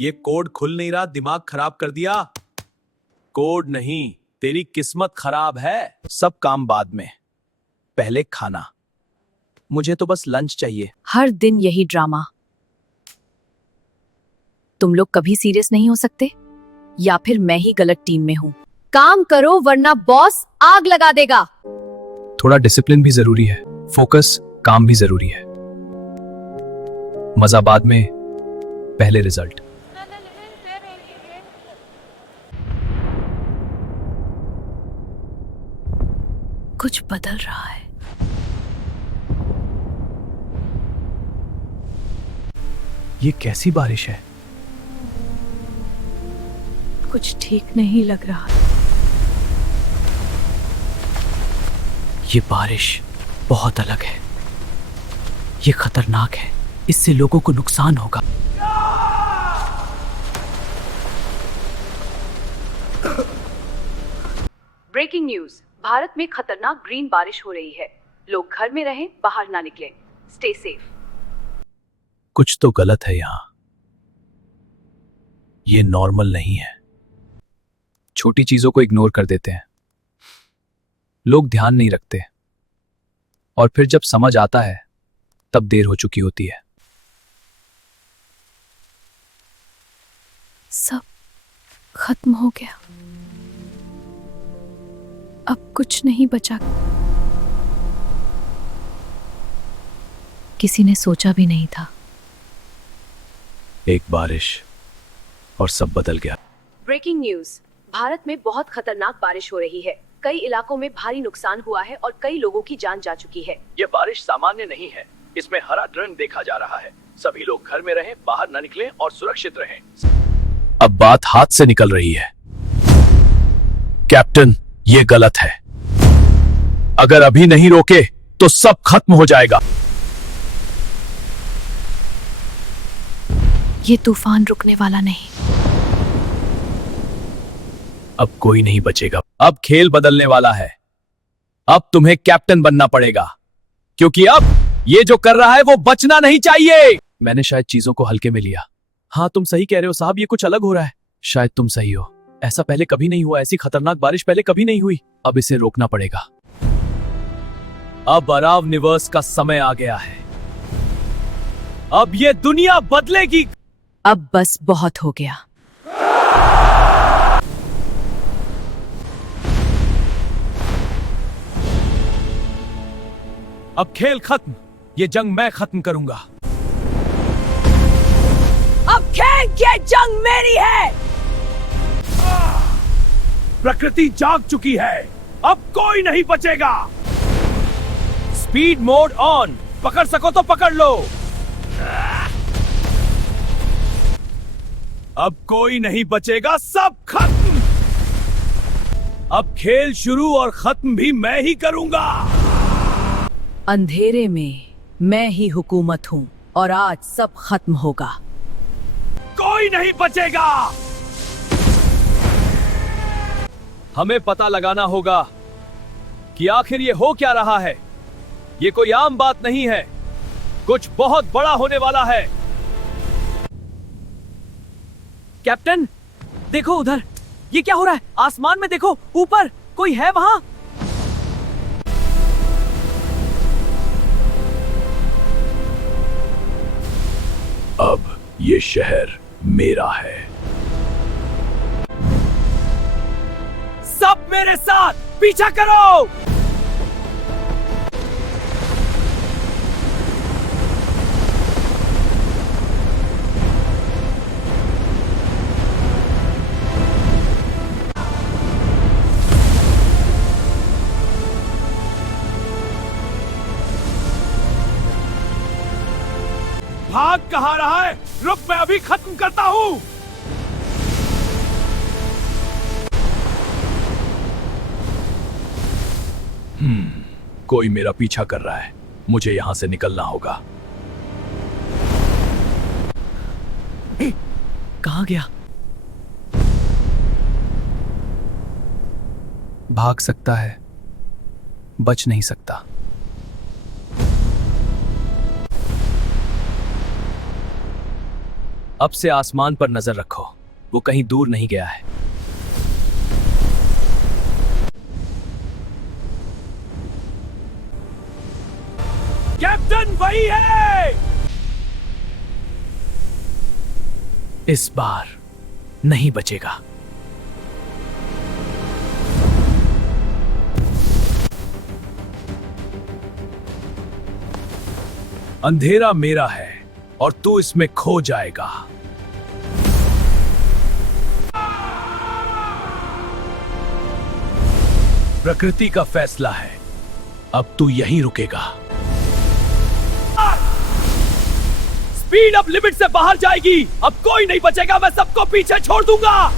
ये कोड खुल नहीं रहा, दिमाग खराब कर दिया। कोड नहीं, तेरी किस्मत खराब है। सब काम बाद में, पहले खाना। मुझे तो बस लंच चाहिए। हर दिन यही ड्रामा। तुम लोग कभी सीरियस नहीं हो सकते, या फिर मैं ही गलत टीम में हूँ। काम करो वरना बॉस आग लगा देगा। थोड़ा डिसिप्लिन भी जरूरी है, फोकस, काम भी जरूरी है। मजा बाद में, पहले रिजल्ट। कुछ बदल रहा है। ये कैसी बारिश है? कुछ ठीक नहीं लग रहा। ये बारिश बहुत अलग है, ये खतरनाक है, इससे लोगों को नुकसान होगा। ब्रेकिंग न्यूज, भारत में खतरनाक ग्रीन बारिश हो रही है। लोग घर में रहें, बाहर ना निकलें। Stay safe. कुछ तो गलत है यहाँ, ये नॉर्मल नहीं है। छोटी चीजों को इग्नोर कर देते हैं, लोग ध्यान नहीं रखते, और फिर जब समझ आता है तब देर हो चुकी होती है। सब खत्म हो गया, अब कुछ नहीं बचा। किसी ने सोचा भी नहीं था। एक बारिश और सब बदल गया। ब्रेकिंग न्यूज, भारत में बहुत खतरनाक बारिश हो रही है। कई इलाकों में भारी नुकसान हुआ है और कई लोगों की जान जा चुकी है। ये बारिश सामान्य नहीं है, इसमें हरा रंग देखा जा रहा है। सभी लोग घर में रहें, बाहर न निकलें और सुरक्षित रहें। अब बात हाथ से निकल रही है। कैप्टन, ये गलत है। अगर अभी नहीं रोके तो सब खत्म हो जाएगा। ये तूफान रुकने वाला नहीं। अब कोई नहीं बचेगा। अब खेल बदलने वाला है। अब तुम्हें कैप्टन बनना पड़ेगा, क्योंकि अब ये जो कर रहा है वो बचना नहीं चाहिए। मैंने शायद चीजों को हल्के में लिया। हाँ, तुम सही कह रहे हो साहब, ये कुछ अलग हो रहा है। शायद तुम सही हो, ऐसा पहले कभी नहीं हुआ। ऐसी खतरनाक बारिश पहले कभी नहीं हुई। अब इसे रोकना पड़ेगा। अब अराव निवर्स का समय आ गया है। अब ये दुनिया बदलेगी। अब बस बहुत हो गया। अब खेल खत्म, ये जंग मैं खत्म करूंगा। अब खेल की जंग मेरी है। प्रकृति जाग चुकी है, अब कोई नहीं बचेगा। स्पीड मोड ऑन, पकड़ सको तो पकड़ लो। अब कोई नहीं बचेगा, सब खत्म। अब खेल शुरू और खत्म भी मैं ही करूंगा। अंधेरे में मैं ही हुकूमत हूँ और आज सब खत्म होगा। कोई नहीं बचेगा। हमें पता लगाना होगा कि आखिर ये हो क्या रहा है। ये कोई आम बात नहीं है, कुछ बहुत बड़ा होने वाला है। कैप्टन, देखो उधर, ये क्या हो रहा है? आसमान में देखो, ऊपर कोई है वहां। अब ये शहर मेरा है। सब मेरे साथ पीछा करो। भाग कहाँ रहा है? रुक, मैं अभी खत्म करता हूँ। कोई मेरा पीछा कर रहा है, मुझे यहां से निकलना होगा। कहाँ गया? भाग सकता है, बच नहीं सकता। अब से आसमान पर नजर रखो, वो कहीं दूर नहीं गया है। कैप्टन वही है। इस बार नहीं बचेगा। अंधेरा मेरा है और तू इसमें खो जाएगा। प्रकृति का फैसला है, अब तू यहीं रुकेगा। स्पीड अब लिमिट से बाहर जाएगी, अब कोई नहीं बचेगा, मैं सबको पीछे छोड़ दूंगा।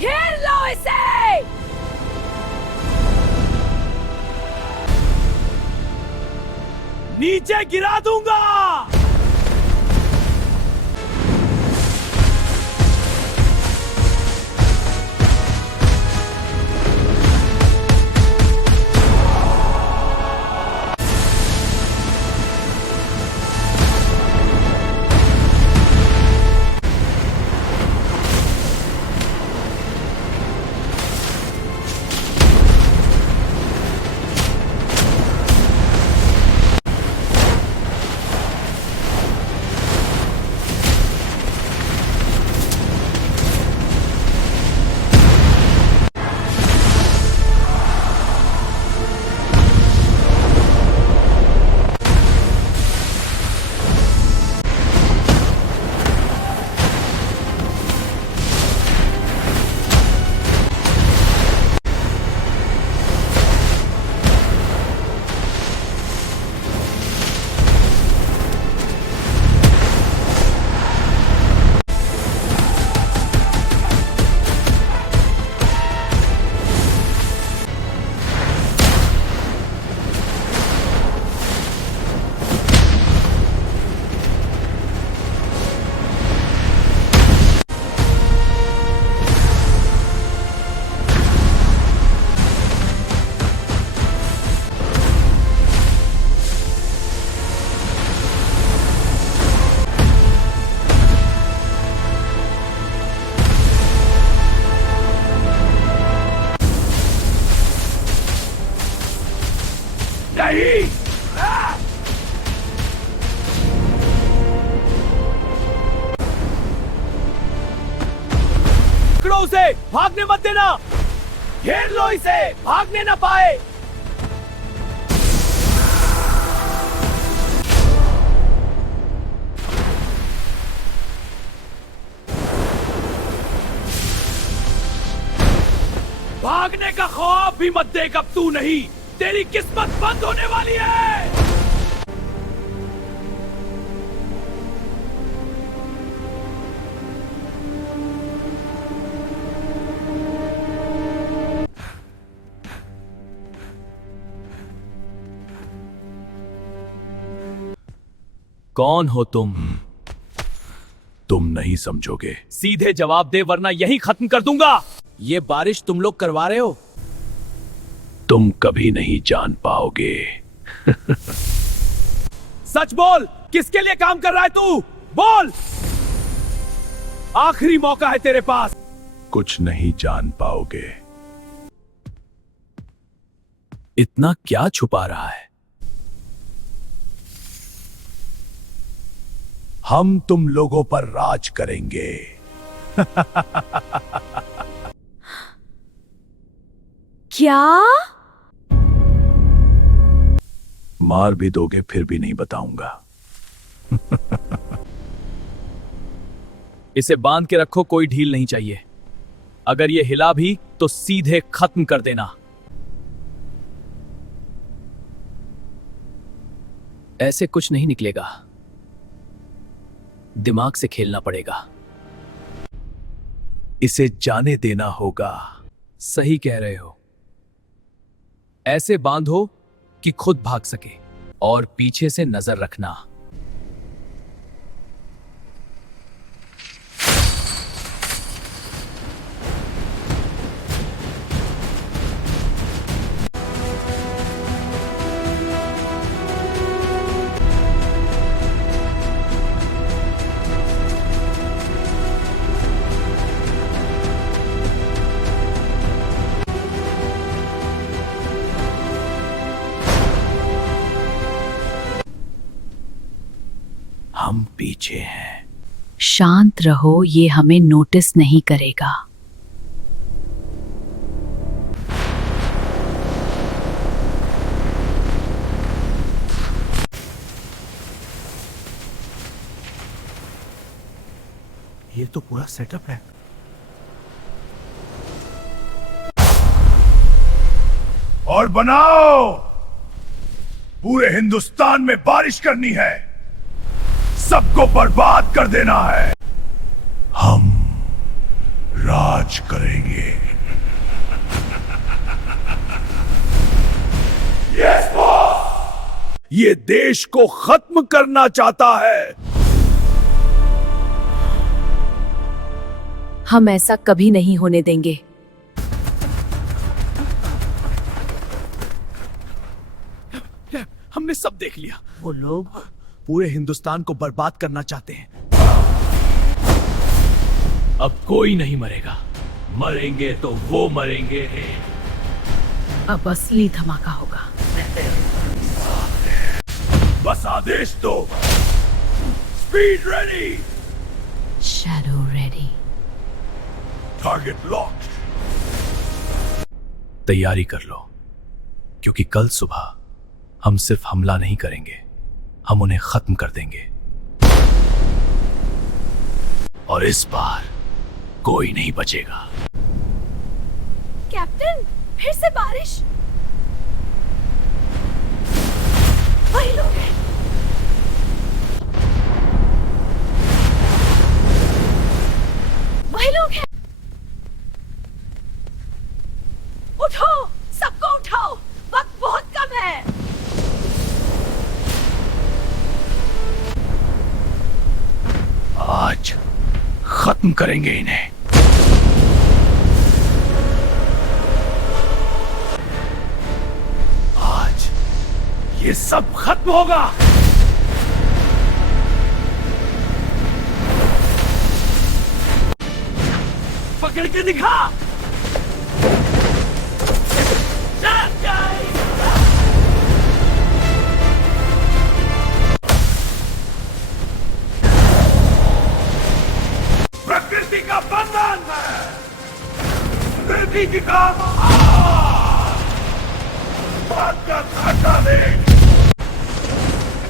घेर लो इसे। नीचे गिरा दूंगा। नहीं। पकड़ो उसे, भागने मत देना। घेर लो इसे, भागने ना पाए। भागने का ख्वाब भी मत देख, अब तू नहीं, तेरी किस्मत बंद होने वाली है। कौन हो तुम? तुम नहीं समझोगे। सीधे जवाब दे वरना यही खत्म कर दूंगा। ये बारिश तुम लोग करवा रहे हो? तुम कभी नहीं जान पाओगे। सच बोल, किसके लिए काम कर रहा है तू? बोल, आखिरी मौका है तेरे पास। कुछ नहीं जान पाओगे। इतना क्या छुपा रहा है? हम तुम लोगों पर राज करेंगे। क्या? मार भी दोगे फिर भी नहीं बताऊंगा। इसे बांध के रखो, कोई ढील नहीं चाहिए। अगर ये हिला भी तो सीधे खत्म कर देना। ऐसे कुछ नहीं निकलेगा, दिमाग से खेलना पड़ेगा। इसे जाने देना होगा। सही कह रहे हो। ऐसे बांधो कि खुद भाग सके और पीछे से नजर रखना। हम पीछे हैं। शांत रहो, ये हमें नोटिस नहीं करेगा। ये तो पूरा सेटअप है। और बनाओ, पूरे हिंदुस्तान में बारिश करनी है, सबको बर्बाद कर देना है। हम राज करेंगे। यस बॉस, ये देश को खत्म करना चाहता है। हम ऐसा कभी नहीं होने देंगे। हमने सब देख लिया। वो लोग पूरे हिंदुस्तान को बर्बाद करना चाहते हैं। अब कोई नहीं मरेगा। मरेंगे तो वो मरेंगे। अब असली धमाका होगा। बस आदेश दो। Speed ready. Shadow ready. Target lock. तैयारी कर लो, क्योंकि कल सुबह हम सिर्फ हमला नहीं करेंगे, हम उन्हें खत्म कर देंगे। और इस बार कोई नहीं बचेगा। कैप्टन, फिर से बारिश। वही लोग हैं। वही लोग हैं। उठो, सबको उठाओ, वक्त बहुत कम है। आज खत्म करेंगे इन्हें। आज ये सब खत्म होगा। पकड़ के दिखा। प्रकृति का बंधन है। प्रकृति का बात का घाटा दे।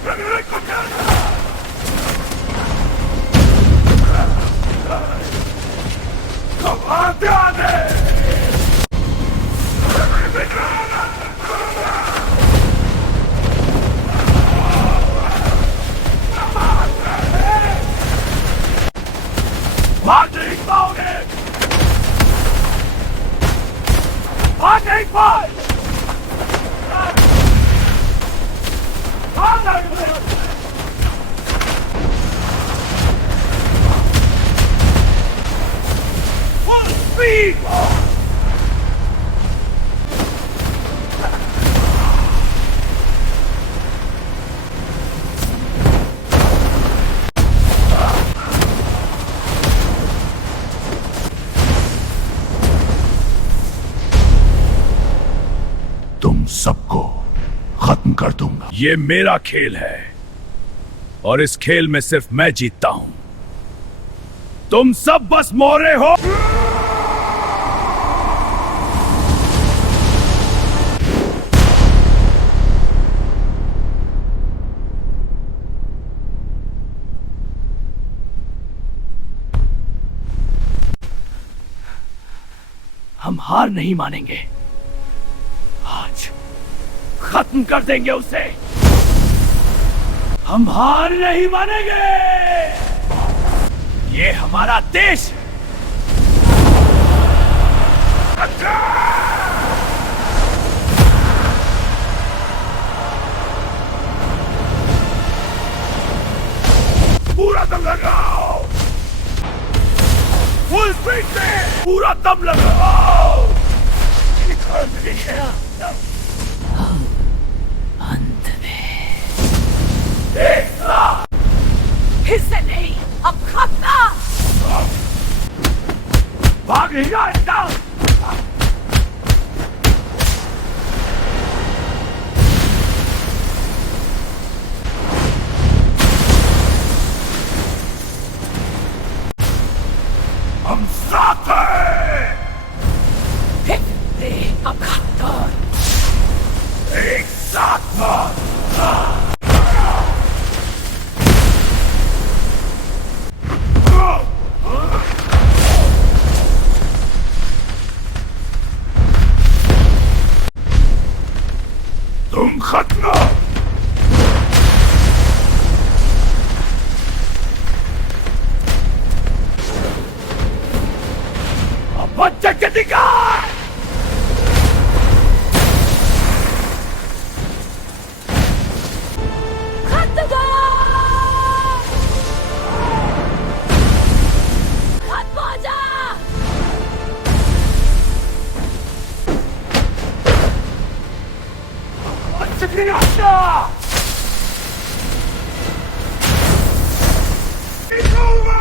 प्रकृति को जाना। ध्यान दे। भाग नहीं पाओगे। भाग नहीं पाओगे। भाग नहीं पाओगे। Full speed. तुम सबको खत्म कर दूंगा। ये मेरा खेल है और इस खेल में सिर्फ मैं जीतता हूं। तुम सब बस मोरे हो। हम हार नहीं मानेंगे। आज खत्म कर देंगे उसे। हम हार नहीं मानेंगे। ये हमारा देश। अच्छा! फुल स्पीड से पूरा दम लगाओ। हिस्से नहीं, अब खतना। भाग नहीं जाएगा। हम साथ हैं। अब खतना। एक साथ तुम खतना। अब बच्चे के दिखाए। It's over!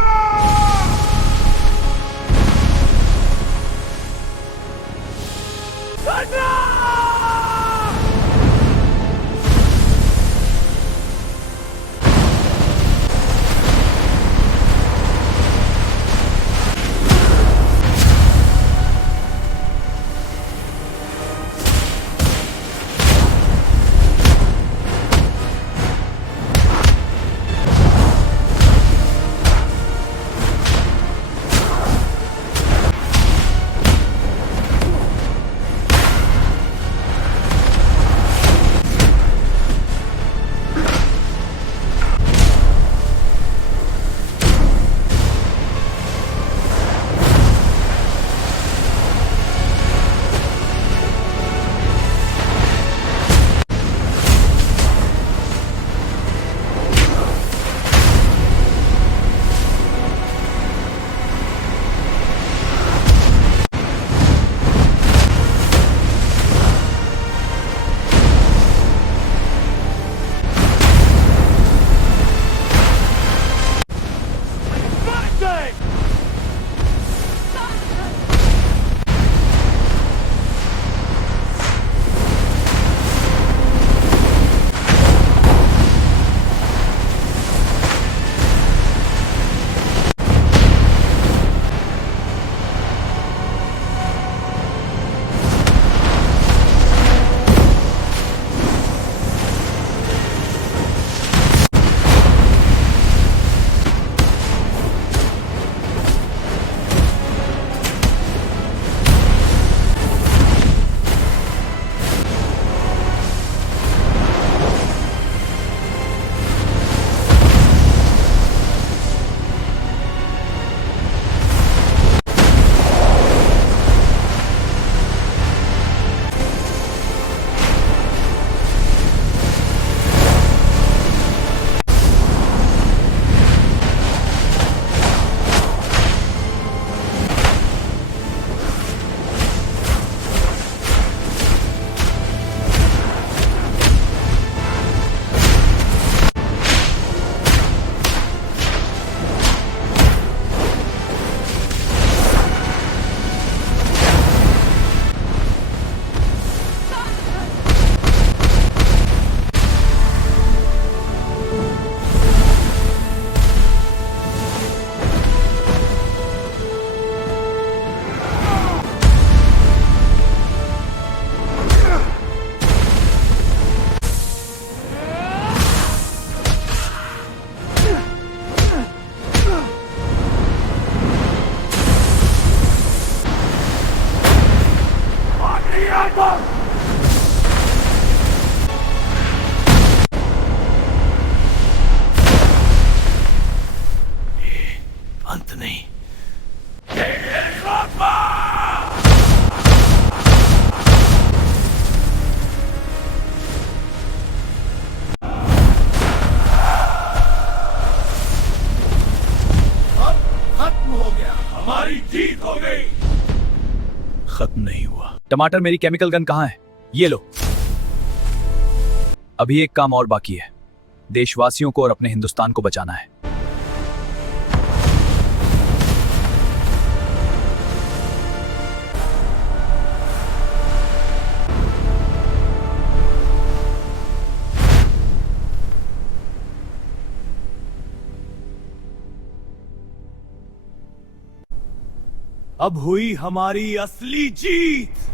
अंत नहीं। खत्म हो गया। हमारी जीत हो गई। खत्म नहीं हुआ। टमाटर, मेरी केमिकल गन कहां है? ये लो। अभी एक काम और बाकी है, देशवासियों को और अपने हिंदुस्तान को बचाना है। अब हुई हमारी असली जीत।